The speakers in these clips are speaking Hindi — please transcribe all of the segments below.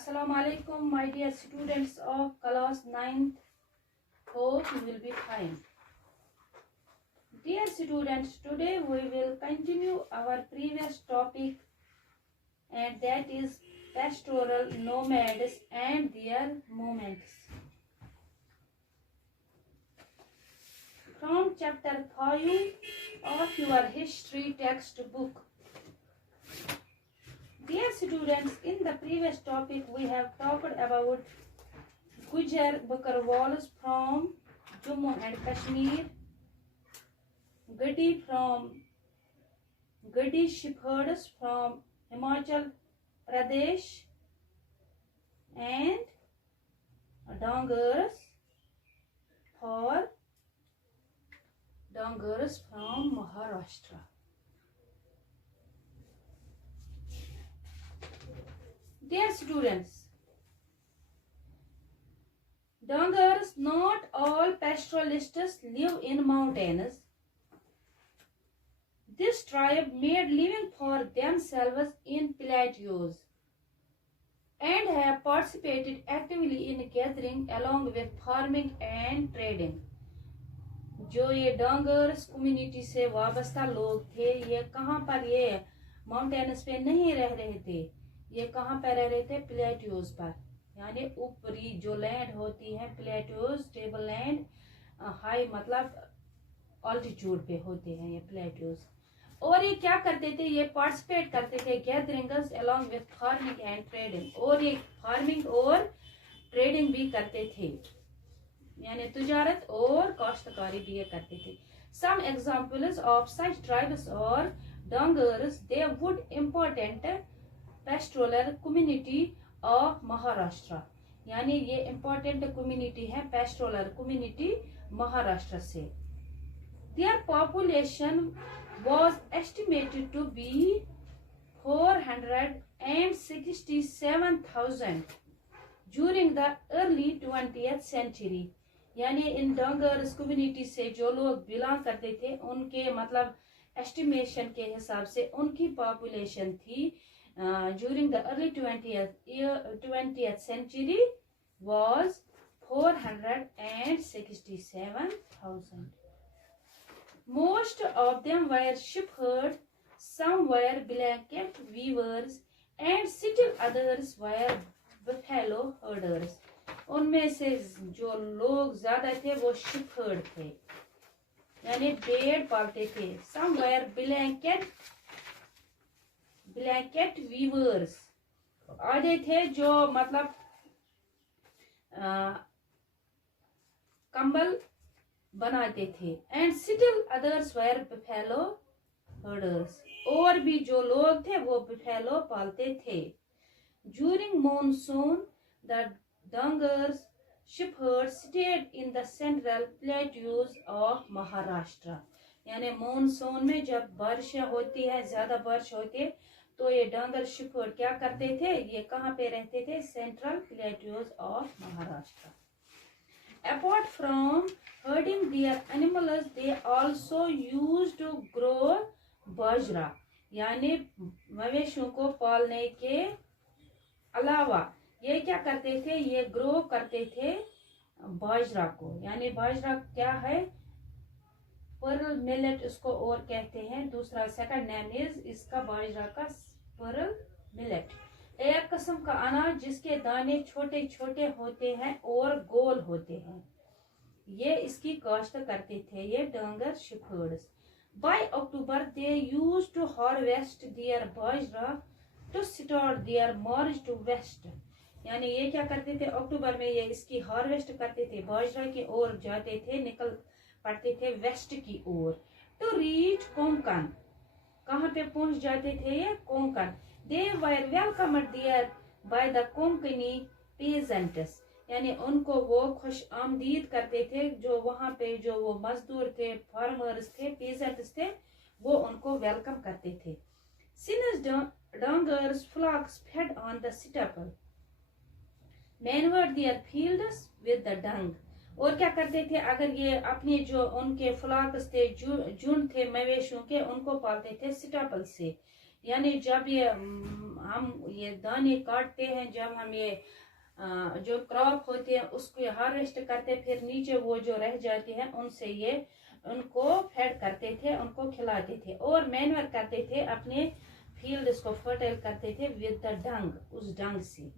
Assalamu alaikum, my dear students of class 9th. Hope you will be fine. Dear students, today we will continue our previous topic, and that is pastoral nomads and their movements. From chapter 5 of your history textbook. Dear students, in the previous topic we have talked about Gujar Bakarwals from Jammu and Kashmir, Gadi shepherds from Himachal Pradesh, and Dangars from Maharashtra. Dear students, Dangars, not all pastoralists live in mountains. This tribe made living for themselves in plateaus and have participated actively in gathering along with farming and trading. जो ये डांगर्स कम्युनिटी से वाबस्ता लोग थे, ये कहाँ पर, ये माउंटेन्स पे नहीं रह रहे थे, ये कहाँ पर रह रहे थे? प्लेट्यूज पर, यानी ऊपरी जो लैंड होती है प्लेट्यूज, टेबल लैंड, हाई मतलब ऑल्टीट्यूड पे होते हैं ये प्लेट्यूज। और ये क्या करते थे? ये पार्टिसिपेट करते थे gatherings along with farming and trading, और ये फार्मिंग और ट्रेडिंग भी करते थे, यानी तुजारत और काश्तकारी भी ये करते थे। Some examples of such tribes or Dangars, they would important pastoral community of Maharashtra, यानी ये important community है pastoral community महाराष्ट्र से। Their population was estimated to be 467,000 during the early 20th century, यानी इन डंगर्स कम्युनिटी से जो लोग बिलोंग करते थे उनके मतलब एस्टिमेशन के हिसाब से उनकी पॉपुलेशन थी during the early 20th century was 467,000. Most of them were shepherds, some were blanket weavers, and still others were buffalo herders. उनमें से जो लोग ज्यादा थे वो शेफर्ड थे, यानी भेड़ पालते थे। Some were blanket weavers, आधे थे जो मतलब कंबल बनाते थे। And still others were buffalo herders, और भी जो लोग थे वो buffalo पालते थे। During monsoon, the Dangars shepherds stayed in the central plateaus of Maharashtra, यानी मानसून में जब बारिश होती है, ज्यादा बारिश होती है, तो ये डांगर शेफर्ड क्या करते थे? ये कहाँ पे रहते थे? Central plateaus of Maharashtra. Apart from herding their animals, they also used to grow bajra, यानी मवेशियों को पालने के अलावा ये क्या करते थे? ये ग्रो करते थे बाजरा को, यानी बाजरा क्या है? पर्ल मिलेट इसको और कहते हैं। दूसरा सेकंड नेम इज इसका बाजरा का पर्ल मिलेट, एक किस्म का अनाज जिसके दाने छोटे छोटे होते हैं और गोल होते हैं। ये इसकी काश्त करते थे ये Dhangar shepherds. By October they used to harvest their bajra to start their march to west, यानी ये क्या करते थे? अक्टूबर में ये इसकी हार्वेस्ट करते थे, बाजरा की ओर जाते थे, निकल पड़ते थे वेस्ट की ओर। टू रीच कोंकण, कहाँ पे पहुंच जाते थे? ये Konkan. They were welcomed there by the Konkani peasants, यानी उनको वो खुश आमदीद करते थे, जो वहां पे जो वो मजदूर थे, फार्मर्स थे, पीजेंट्स थे, वो उनको वेलकम करते थे। Since Dangars flocks fed on the stubble, manured their fields with the dung, और क्या करते थे? अगर ये अपने जो उनके फ्लॉक्स थे, झुंड थे मवेशियों के, उनको पालते थे स्टबल से, यानी जब ये हम ये दाने काटते हैं, जब हम ये जो क्रॉप होते हैं उसको हार्वेस्ट करते, फिर नीचे वो जो रह जाते हैं उनसे ये उनको फेड करते थे, उनको खिलाते थे और मैन्योर करते थे, अपने फील्ड को फर्टाइल करते थे विद द डंग, उस डंग से।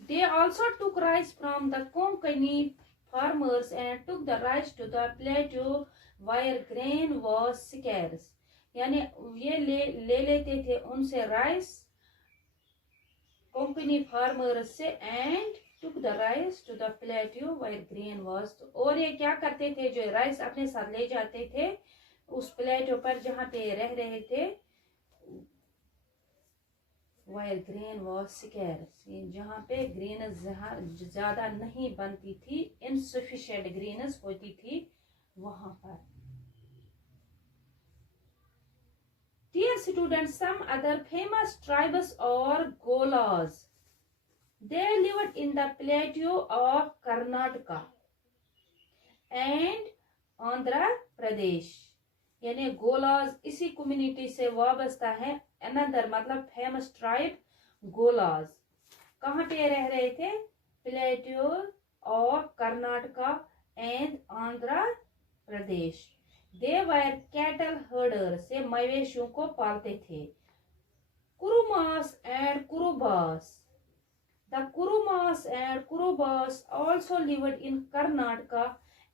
They also took rice from the Konkani farmers and took the rice to the plateau where grain was scarce. यानी ये ले लेते थे उनसे राइस कोंकणी फार्मर्स से and took the rice to the plateau where grain was, और ये क्या करते थे, जो राइस अपने साथ ले जाते थे उस प्लेटो पर जहाँ पे रह रहे थे, while grain was scarce, जहाँ पे ग्रेन ज्यादा नहीं बनती थी, insufficient ग्रेन्स होती थी वहां पर। Dear students, some other famous tribes or Golas, they lived in the plateau of Karnataka and Andhra Pradesh, यानी गोलाज इसी कम्युनिटी से वाबस्ता है। अनदर मतलब फेमस ट्राइब गोलाज कहाँ पे रह रहे थे, plateau of Karnataka and Andhra Pradesh. They were cattle herders, ये मवेशियों को पालते थे। Kurumas and Kurubas, the Kurumas and Kurubas also lived in Karnataka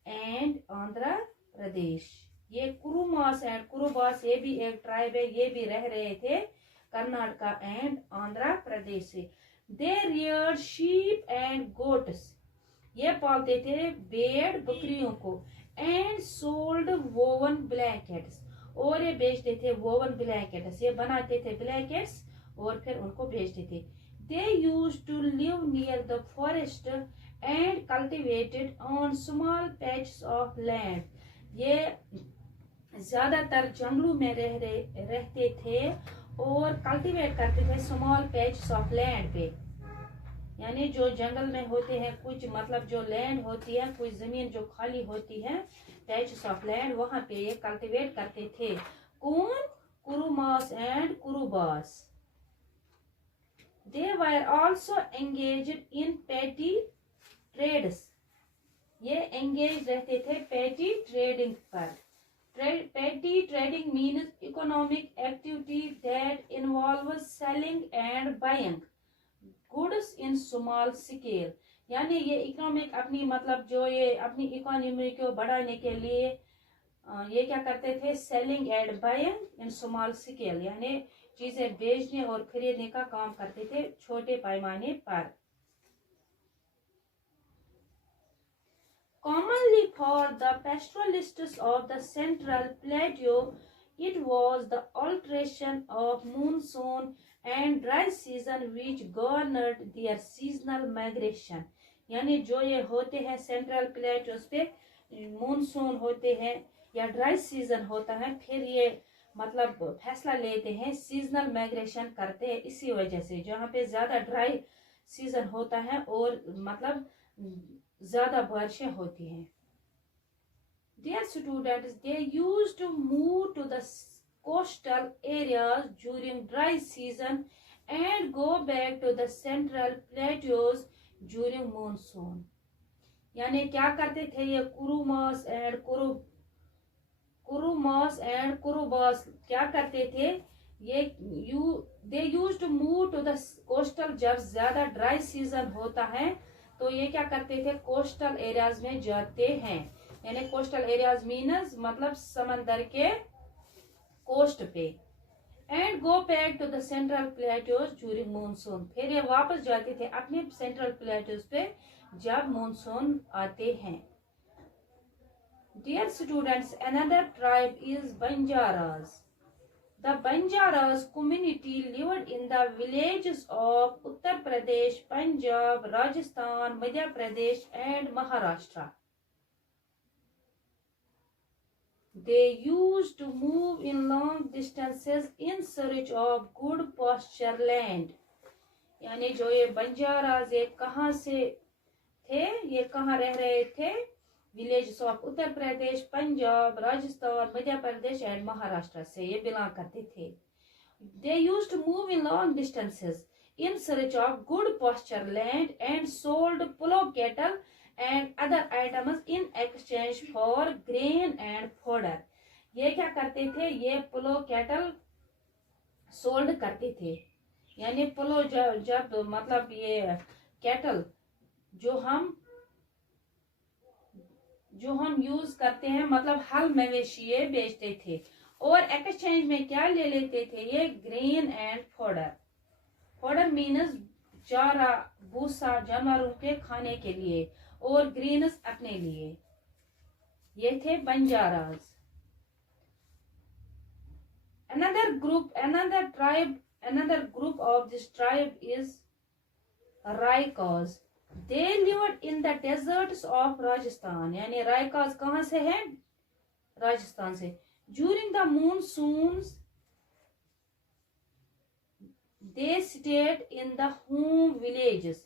and Andhra Pradesh. ये कुरुमास एंड कुरुबास ये भी एक ट्राइब है, ये भी रह रहे थे कर्नाटका एंड आंध्र प्रदेश से। दे रियर्ड शीप एंड गोट्स, ये पालते थे भेड़ बकरियों को। एंड सोल्ड वोवन ब्लैंकेट्स, और ये बेचते थे वोवन ब्लैंकेट्स, ये बनाते थे ब्लैंकेट्स और फिर उनको बेचते थे। They used to live near the forest and cultivated on small patches of land, ये ज्यादातर जंगलों में रहते थे और कल्टीवेट करते थे स्मॉल पैचेस ऑफ लैंड पे, यानी जो जंगल में होते हैं कुछ मतलब जो लैंड होती है, कुछ जमीन जो खाली होती है, पैचेस ऑफ लैंड, वहां पे ये कल्टीवेट करते थे। कौन, Kurumas and Kurubas. They were also engaged in petty trades, ये एंगेज रहते थे पेटी ट्रेडिंग पर। Petty trading means economic activity that involves selling and buying goods in small scale, यानी ये इकोनॉमिक अपनी मतलब जो ये अपनी इकोनॉमी को बढ़ाने के लिए ये क्या करते थे, selling and buying in small scale, यानी चीजें बेचने और खरीदने का काम करते थे छोटे पैमाने पर। Commonly for the pastoralists of the central plateau, it was the alteration of monsoon and dry season which garnered their seasonal migration, यानी जो ये होते हैं सेंट्रल प्लेटोस पे मानसून होते हैं या ड्राई सीजन होता है, फिर ये मतलब फैसला लेते हैं सीजनल माइग्रेशन करते हैं, इसी वजह से जहाँ पे ज्यादा ड्राई सीजन होता है और मतलब ज्यादा बारिशें होती हैं। Dear students, they used to move to the coastal areas during dry season and go back to the central plateaus during monsoon, यानी क्या करते थे ये कुरुमास एंड कुरुबास क्या करते थे, ये they used to move to the coastal, जब ज्यादा ड्राई सीजन होता है तो ये क्या करते थे, कोस्टल एरियाज में जाते हैं, यानी कोस्टल एरियाज मीन्स मतलब समंदर के कोस्ट पे। And go back to the central plateaus during monsoon, फिर ये वापस जाते थे अपने सेंट्रल प्लेटोज पे जब मानसून आते हैं। Dear students, another tribe is Banjaras. The Banjaras community lived in the villages of Uttar Pradesh, Punjab, Rajasthan, Madhya Pradesh and Maharashtra. They used to move in long distances in search of good pasture land. यानी जो ये बंजाराज ये कहाँ से थे, ये कहाँ रह रहे थे, villages of Uttar Pradesh, Punjab, Rajasthan, Madhya Pradesh and Maharashtra से ये बिलोंग करते थे। They used to move in long distances in search of good pasture land and sold plough cattle and other items in exchange for grain and fodder। ये क्या करते थे, ये plough cattle सोल्ड करते थे, यानी plough जब मतलब ये कैटल जो हम यूज करते हैं, मतलब हल मवेशी ये बेचते थे, और एक्सचेंज में क्या ले लेते थे, ये grain and fodder. Fodder means चारा, भूसा जानवरों के खाने के लिए, और ग्रेन्स अपने लिए। ये थे Banjaras. another group of this tribe is Raikas। They lived in the deserts of Rajasthan। यानी रायकास कहाँ से है, राजस्थान से। During the monsoons they stayed in the home villages।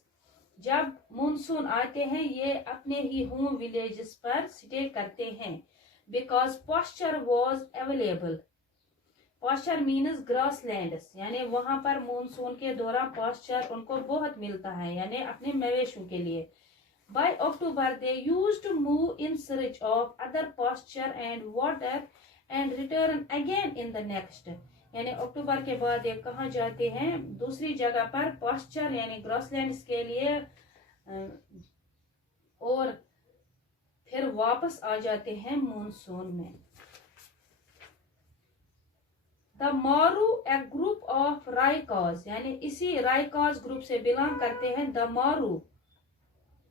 जब मानसून आते हैं ये अपने ही होम विलेजेस पर स्टे करते हैं। Because pasture was available। Pasture means grasslands, यानी वहां पर मानसून के दौरान पास्चर उनको बहुत मिलता है, यानी अपने मवेशियों के लिए। By October they used to move in search of other pasture and water and return again in the next. यानी अक्टूबर के बाद ये कहाँ जाते हैं, दूसरी जगह पर पास्चर यानी ग्रासलैंड्स के लिए, और फिर वापस आ जाते हैं मानसून में। द मारू ए ग्रुप ऑफ रायकास, यानी इसी रायकास ग्रुप से बिलोंग करते हैं द मारू।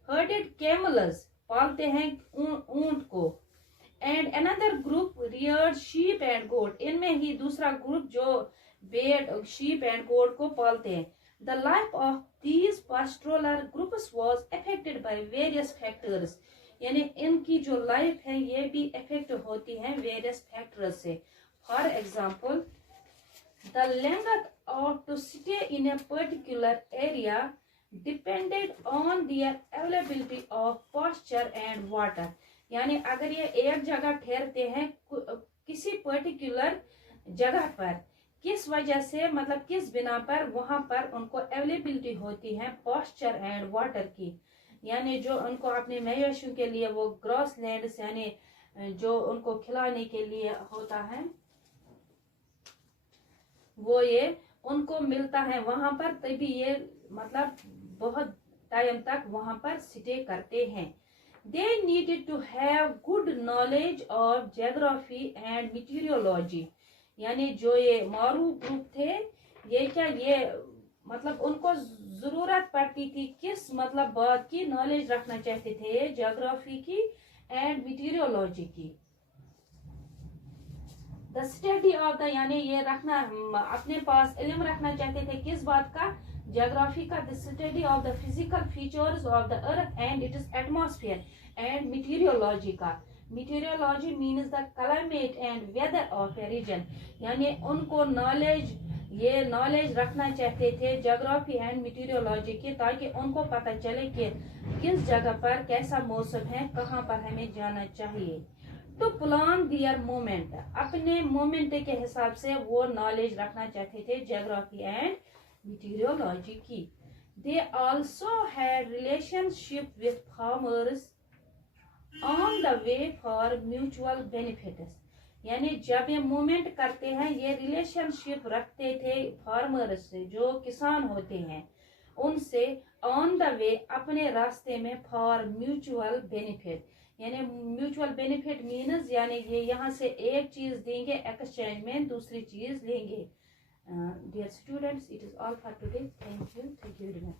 हर्डेड कैमल्स, पालते हैं ऊंट को। And another group reared sheep and goat, इनमें ही दूसरा ग्रुप जो भेड़, शीप एंड गोट को पालते हैं। The life of these pastoral groups was affected by various factors, यानी इनकी जो लाइफ है ये भी अफेक्ट होती है वेरियस फैक्टर्स से। For example, the length of to stay in a particular area depended on their availability of pasture and water। यानी अगर ये एक जगह ठहरते हैं किसी पर्टिकुलर जगह पर, किस वजह से, मतलब किस बिना पर वहां पर उनको अवेलेबिलिटी होती है पास्चर एंड वाटर की, यानी जो उनको अपने मवेशियों के लिए वो ग्रास लैंड्स यानी जो उनको खिलाने के लिए होता है वो ये उनको मिलता है वहां पर, तभी ये मतलब बहुत टाइम तक वहां पर स्टे करते हैं। They needed to have good knowledge of geography and meteorology. यानी जो ये मारू ग्रुप थे ये क्या, ये मतलब उनको जरूरत पड़ती थी किस मतलब बात की नॉलेज रखना चाहते थे, ज्योग्राफी की एंड मीटीरियोलॉजी की। द स्टडी ऑफ द, यानी ये रखना अपने पास इल्म रखना चाहते थे किस बात का, ज्योग्राफी का। The study of the physical features of the earth and it is atmosphere and meteorology का। Meteorology means the climate and weather of a region, यानी उनको नॉलेज रखना चाहते थे ज्योग्राफी एंड मीटीरियोलॉजी की, ताकि उनको पता चले कि किस जगह पर कैसा मौसम है, कहाँ पर हमें जाना चाहिए। टू प्लान दियर मूवमेंट, अपने मूवमेंट के हिसाब से वो नॉलेज रखना चाहते थे ज्योग्राफी एंड मीटीरियोलॉजी की। They also had relationship with farmers on the way for mutual benefits, यानी जब ये मूवमेंट करते हैं ये रिलेशनशिप रखते थे फार्मर्स से, जो किसान होते हैं उनसे, ऑन द वे अपने रास्ते में, फॉर म्यूचुअल बेनिफिट, यानी म्यूचुअल बेनिफिट मीन्स यानी ये यहाँ से एक चीज देंगे एक्सचेंज में दूसरी चीज लेंगे। Dear students, it is all for today. Thank you very much.